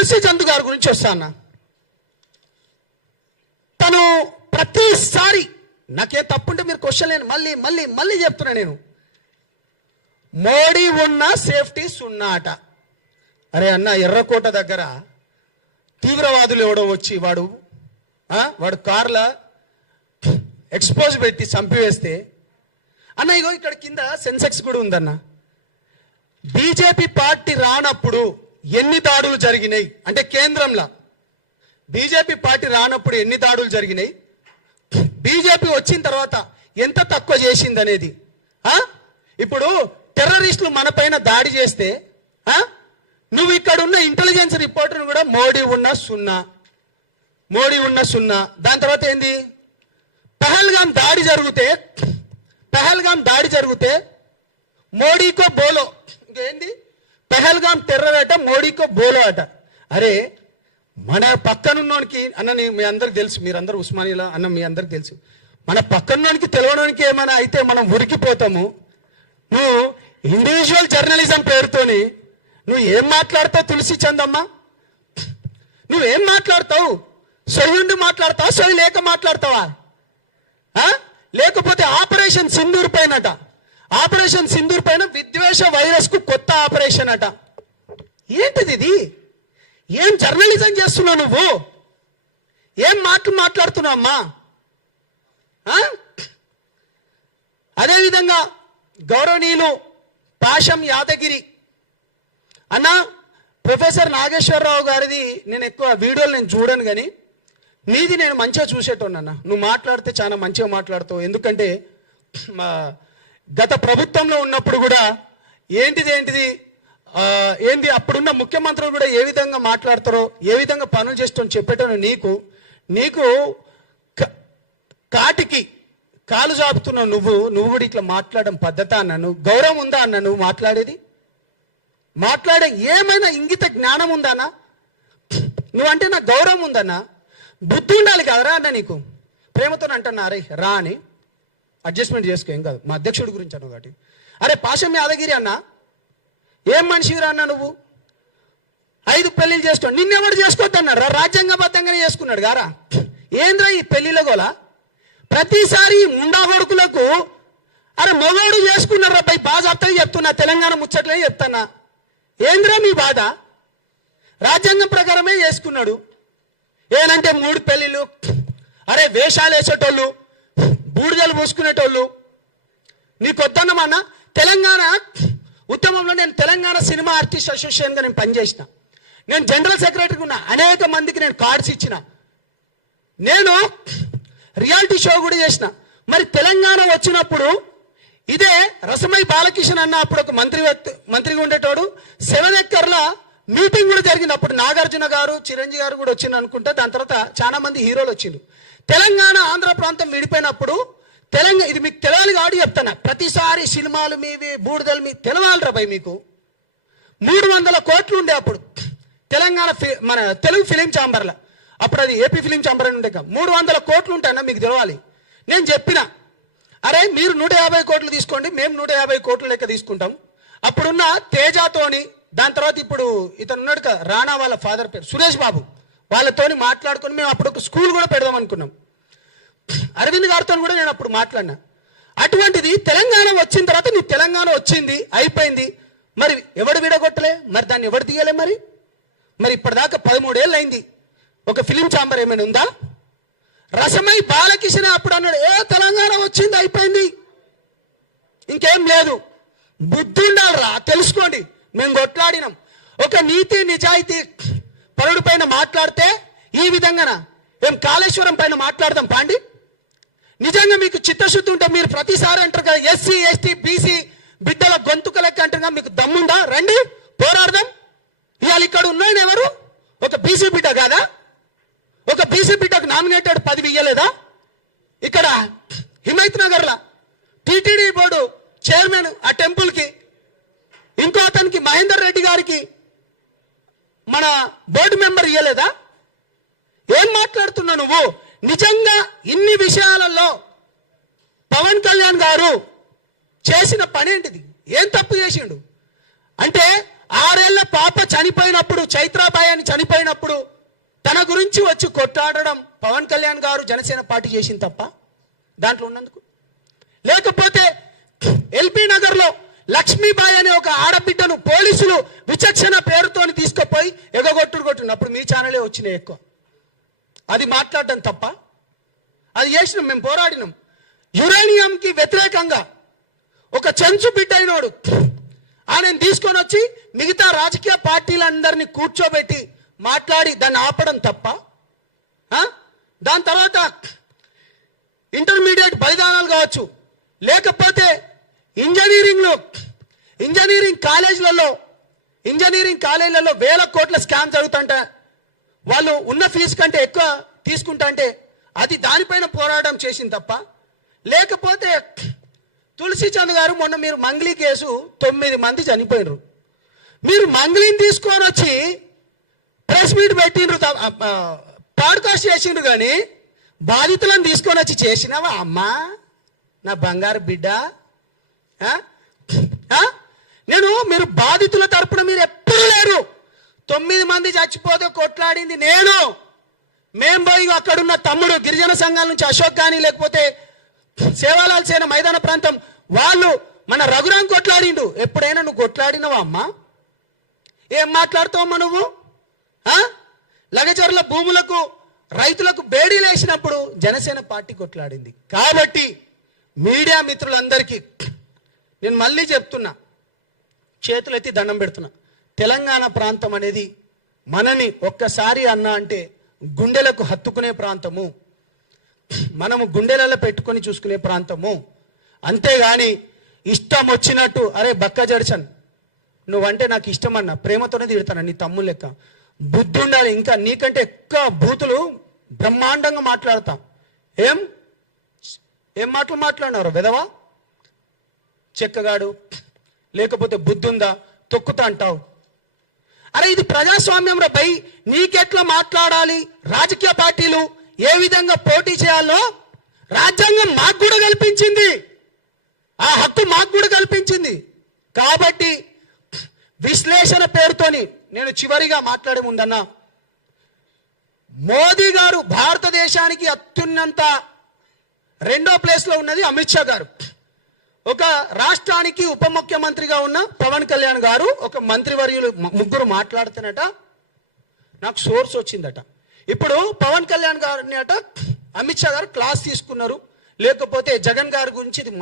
తులసి చంద్ గారి గురించి వస్తాను. తను ప్రతిసారి నాకేం తప్పుంటే మీరు క్వశ్చన్ లేని మళ్ళీ మళ్ళీ మళ్ళీ చెప్తున్నా నేను, మోడీ ఉన్న సేఫ్టీ సున్నా అట. అరే అన్న, ఎర్రకోట దగ్గర తీవ్రవాదులు ఎవడో వచ్చి వాడు కార్ల ఎక్స్పోజ్ పెట్టి చంపివేస్తే అన్న, ఇగో ఇక్కడ కింద సెన్సెక్స్ కూడా ఉందన్న. బీజేపీ పార్టీ రానప్పుడు ఎన్ని దాడులు జరిగినాయి అంటే కేంద్రంలో బీజేపీ పార్టీ రానప్పుడు ఎన్ని దాడులు జరిగినాయి, బీజేపీ వచ్చిన తర్వాత ఎంత తక్కువ చేసింది అనేది. ఇప్పుడు టెర్రరిస్టులు మన పైన దాడి చేస్తే నువ్వు ఇక్కడ ఉన్న ఇంటెలిజెన్స్ రిపోర్టర్ని కూడా మోడీ ఉన్న సున్నా, మోడీ ఉన్న సున్నా. దాని తర్వాత ఏంది, పహల్గామ్ దాడి జరిగితే మోడీకో బోలో, ఇంకేంది పహల్గామ్ టెర్రర్ అట, మోడీకో బోలో అట. అరే మన పక్కనున్నోనికి అన్న, మీ అందరికి తెలుసు, మీరందరూ ఉస్మానియాలో అన్న మీ అందరికి తెలుసు, మన పక్కనున్నోనికి తెలియడానికి ఏమైనా అయితే మనం ఉరికిపోతాము. నువ్వు ఇండివిజువల్ జర్నలిజం పేరుతోని నువ్వు ఏం మాట్లాడతావు తులసి చందమ్మ? నువ్వేం మాట్లాడతావు? సొయ్యుండి మాట్లాడతావా, సొయ్యి లేక మాట్లాడతావా? లేకపోతే ఆపరేషన్ సింధూర్ పైనట, ఆపరేషన్ సింధూర్ పైన విద్వేష వైరస్ కు కొత్త ఆపరేషన్ అట. ఏంటిది ఇది? ఏం జర్నలిజం చేస్తున్నావు నువ్వు? ఏం మాట్లాడుతున్నావు అమ్మా? అదేవిధంగా గౌరవనీయులు పాషం యాదగిరి అన్న, ప్రొఫెసర్ నాగేశ్వరరావు గారిది నేను ఎక్కువ వీడియోలు నేను చూడను, కానీ నీది నేను మంచిగా చూసేటోనన్నా. నువ్వు మాట్లాడితే చాలా మంచిగా మాట్లాడతావు. ఎందుకంటే గత ప్రభుత్వంలో ఉన్నప్పుడు కూడా ఏంది అప్పుడున్న ముఖ్యమంత్రులు కూడా ఏ విధంగా మాట్లాడతారో, ఏ విధంగా పనులు చేస్తారో చెప్పేటో నీకు కాటికి కాలు చాపుతున్నావు నువ్వు కూడా ఇట్లా మాట్లాడడం పద్ధత అన్న? నువ్వు గౌరవం ఉందా అన్న? నువ్వు మాట్లాడే ఏమైనా ఇంగిత జ్ఞానం ఉందన్నా? నువ్వంటే నాకు గౌరవం ఉందన్నా, బుద్ధి ఉండాలి కదరా అన్న నీకు. ప్రేమతో అంటున్నా, అరే రా అని అడ్జస్ట్మెంట్ చేసుకో, ఏం కాదు, మా అధ్యక్షుడి గురించి అన్న ఒకటి. అరే పాషం యాదగిరి అన్న, ఏం మనిషిరా అన్న నువ్వు? 5 పెళ్లిళ్ళు చేసుకో, నిన్నెవడు చేసుకోవద్దన్నాడు? రాజ్యాంగబద్ధంగానే చేసుకున్నాడు గారా. ఏంద్రా ఈ పెళ్లిళ్ళ గోలా? ప్రతిసారి ముండా కొడుకులకు అరే మగోడు చేసుకున్నారు రా పై బాజాప్తగా చెప్తున్నా, తెలంగాణ ముచ్చట్లే చెప్తానా. ఏంద్రా మీ బాధ? రాజ్యాంగం ప్రకారమే చేసుకున్నాడు. ఏనంటే 3 పెళ్లిళ్ళు, అరే వేషాలు వేసేటోళ్ళు, బూడిదలు పూసుకునేటోళ్ళు. నీకు వద్దన్నమన్నా. తెలంగాణ ఉద్యమంలో నేను తెలంగాణ సినిమా ఆర్టిస్ట్ అసోసియేషన్గా నేను పనిచేసిన, నేను జనరల్ సెక్రటరీగా ఉన్నా, అనేక మందికి నేను కార్డ్స్ ఇచ్చిన, నేను రియాలిటీ షో కూడా చేసిన. మరి తెలంగాణ వచ్చినప్పుడు ఇదే రసమై బాలకిషన్ అన్న అప్పుడు ఒక మంత్రిగా ఉండేటోడు 7 ఎకర్ల మీటింగ్ కూడా జరిగింది. అప్పుడు నాగార్జున గారు, చిరంజీవి గారు కూడా వచ్చింది అనుకుంటా. దాని తర్వాత చాలా మంది హీరోలు వచ్చిండ్రు. తెలంగాణ ఆంధ్ర ప్రాంతం విడిపోయినప్పుడు ఇది మీకు తెలవాలి కాబట్టి చెప్తాను. ప్రతిసారి సినిమాలు మీవి, బూడిదలు మీ తెలవాలిరా భయ్. మీకు 300 కోట్లు ఉండే అప్పుడు తెలంగాణ మన తెలుగు ఫిలిం ఛాంబర్లో. అప్పుడు అది ఏపీ ఫిలిం ఛాంబర్ అని ఉండే. 300 కోట్లు ఉంటాయన్నా, మీకు తెలవాలి. నేను చెప్పిన, అరే మీరు 150 కోట్లు తీసుకోండి, మేము 150 కోట్ల లెక్క తీసుకుంటాం. అప్పుడున్న తేజాతోని, దాని తర్వాత ఇప్పుడు ఇతను ఉన్నాడు కదా రాణా వాళ్ళ ఫాదర్ పేరు సురేష్ బాబు, వాళ్ళతోని మాట్లాడుకొని మేము అప్పుడు ఒక స్కూల్ కూడా పెడదాం అనుకున్నాం. అరవింద్ గారితో కూడా నేను అప్పుడు మాట్లాడినా. అటువంటిది తెలంగాణ వచ్చిన తర్వాత నీ తెలంగాణ వచ్చింది, అయిపోయింది, మరి ఎవడు విడగొట్టలే, మరి దాన్ని ఎవడు తీయలే? మరి ఇప్పటిదాకా 13 ఏళ్ళు అయింది. ఒక ఫిలిం ఛాంబర్ ఏమైనా ఉందా? రసమై బాలకిషన్ అప్పుడు అన్నాడు, తెలంగాణ వచ్చింది, అయిపోయింది, ఇంకేం లేదు. బుద్ధి ఉండాలిరా, తెలుసుకోండి. మేము కొట్లాడినాం. ఒక నీతి నిజాయితీ పరుడు పైన మాట్లాడితే ఈ విధంగా ఏం కాళేశ్వరం పైన మాట్లాడదాం పాండి? నిజంగా మీకు చిత్తశుద్ధి ఉంటే మీరు ప్రతిసారి అంటారు కదా ఎస్సీ ఎస్టీ బీసీ బిడ్డల గొంతుక లెక్క అంటారు. మీకు దమ్ముందా? రండి పోరాడదాం. ఇవాళ ఇక్కడ ఉన్నాయని ఎవరు? ఒక బీసీ బిడ్డ కాదా? ఒక బీసీ బిడ్డకు నామినేటెడ్ పదవి ఇయ్యలేదా? ఇక్కడ హిమైత్ నగర్లా టీటీడీ బోర్డు చైర్మన్ ఆ టెంపుల్కి, ఇంకో అతనికి మహేందర్ రెడ్డి గారికి మన బోర్డు మెంబర్ ఇయ్యలేదా? ఏం మాట్లాడుతున్నా నువ్వు? నిజంగా ఇన్ని విషయాలలో పవన్ కళ్యాణ్ గారు చేసిన పని ఏంటిది? ఏం తప్పు చేసిండు అంటే 6 ఏళ్ల పాప చనిపోయినప్పుడు, చైత్రాబాయి అని చనిపోయినప్పుడు తన గురించి వచ్చి కొట్లాడడం పవన్ కళ్యాణ్ గారు జనసేన పార్టీ చేసింది తప్ప దాంట్లో ఉన్నందుకు? లేకపోతే ఎల్బీ నగర్లో లక్ష్మీబాయి అనే ఒక ఆడబిడ్డను పోలీసులు విచక్షణ పేరుతోని తీసుకుపోయి ఎగగొట్టుకున్నప్పుడు మీ ఛానలే వచ్చినాయి ఎక్కువ. అది మాట్లాడడం తప్ప? అది చేసినాం, మేము పోరాడినాం. యురేనియంకి వ్యతిరేకంగా ఒక చెంచు బిడ్డ అయినోడు ఆయన తీసుకొని వచ్చి మిగతా రాజకీయ పార్టీలందరినీ కూర్చోబెట్టి మాట్లాడి దాన్ని ఆపడం తప్ప? దాని తర్వాత ఇంటర్మీడియట్ బలిదానాలు కావచ్చు, లేకపోతే ఇంజనీరింగ్ కాలేజీలలో 1000 కోట్ల స్కామ్ జరుగుతుంట, వాళ్ళు ఉన్న ఫీజు కంటే ఎక్కువ తీసుకుంటా అంటే అది దానిపైన పోరాటం చేసింది తప్ప? లేకపోతే తులసి చంద్ గారు మొన్న మీరు మంగ్లీ కేసు 9 మంది చనిపోయినరు, మీరు మంగ్లీని తీసుకొని వచ్చి ప్రెస్ మీట్ పెట్టిండ్రు, పాడ్కాస్ట్ చేసిండ్రు, కానీ బాధితులను తీసుకొని వచ్చి చేసినావా అమ్మా నా బంగారు బిడ్డ? మీరు బాధితుల తరపున మీరు ఎప్పుడు లేరు. 9 మంది చచ్చిపోతే కొట్లాడింది నేను. మేం పోయి అక్కడున్న తమ్ముడు గిరిజన సంఘాల నుంచి అశోక్ కానీ, లేకపోతే సేవాలాల్ సేన మైదాన ప్రాంతం వాళ్ళు మన రఘురాం కొట్లాడిండు. ఎప్పుడైనా నువ్వు కొట్లాడినవా అమ్మా? ఏం మాట్లాడుతావమ్మా నువ్వు? లగచర్ల భూములకు రైతులకు బేడీలు వేసినప్పుడు జనసేన పార్టీ కొట్లాడింది. కాబట్టి మీడియా మిత్రులందరికీ నేను మళ్ళీ చెప్తున్నా, చేతులెత్తి దండం పెడుతున్నా, తెలంగాణ ప్రాంతం అనేది మనని ఒక్కసారి అన్నా అంటే గుండెలకు హత్తుకునే ప్రాంతము, మనము గుండెలలో పెట్టుకొని చూసుకునే ప్రాంతము. అంతేగాని ఇష్టం వచ్చినట్టు అరే బక్క జడ్సన్ నువ్వంటే నాకు ఇష్టం అన్న ప్రేమతోనే తిడతాను, నీ తమ్ముడు లెక్క. బుద్ధి ఉండాలి. ఇంకా నీకంటే ఎక్కువ బూతులు బ్రహ్మాండంగా మాట్లాడతా. ఏం మాటలు మాట్లాడినారు వెదవా, చెక్కగాడు, లేకపోతే బుద్ధుందా, తొక్కుతా అంటావు. అరే ఇది ప్రజాస్వామ్యం రా భయ్. నీకెట్లా మాట్లాడాలి, రాజకీయ పార్టీలు ఏ విధంగా పోటీ చేయాలో రాజ్యాంగం మాకు కూడా కల్పించింది, ఆ హక్కు మాకు కూడా కల్పించింది. కాబట్టి విశ్లేషణ పేరుతోని నేను చివరిగా మాట్లాడే ముందన్నా, మోదీ గారు భారతదేశానికి అత్యున్నత 2వ ప్లేస్లో ఉన్నది అమిత్ షా గారు. ఒక రాష్ట్రానికి ఉప ముఖ్యమంత్రిగా ఉన్న పవన్ కళ్యాణ్ గారు, ఒక మంత్రివర్యులు ముగ్గురు మాట్లాడుతున్నట నాకు సోర్స్ వచ్చిందట. ఇప్పుడు పవన్ కళ్యాణ్ గారిని అట అమిత్ షా గారు క్లాస్ తీసుకున్నారు, లేకపోతే జగన్ గారి గురించి ఇది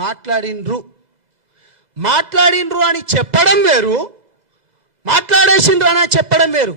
మాట్లాడిండ్రు అని చెప్పడం వేరు, మాట్లాడేసిండ్రు అని చెప్పడం వేరు.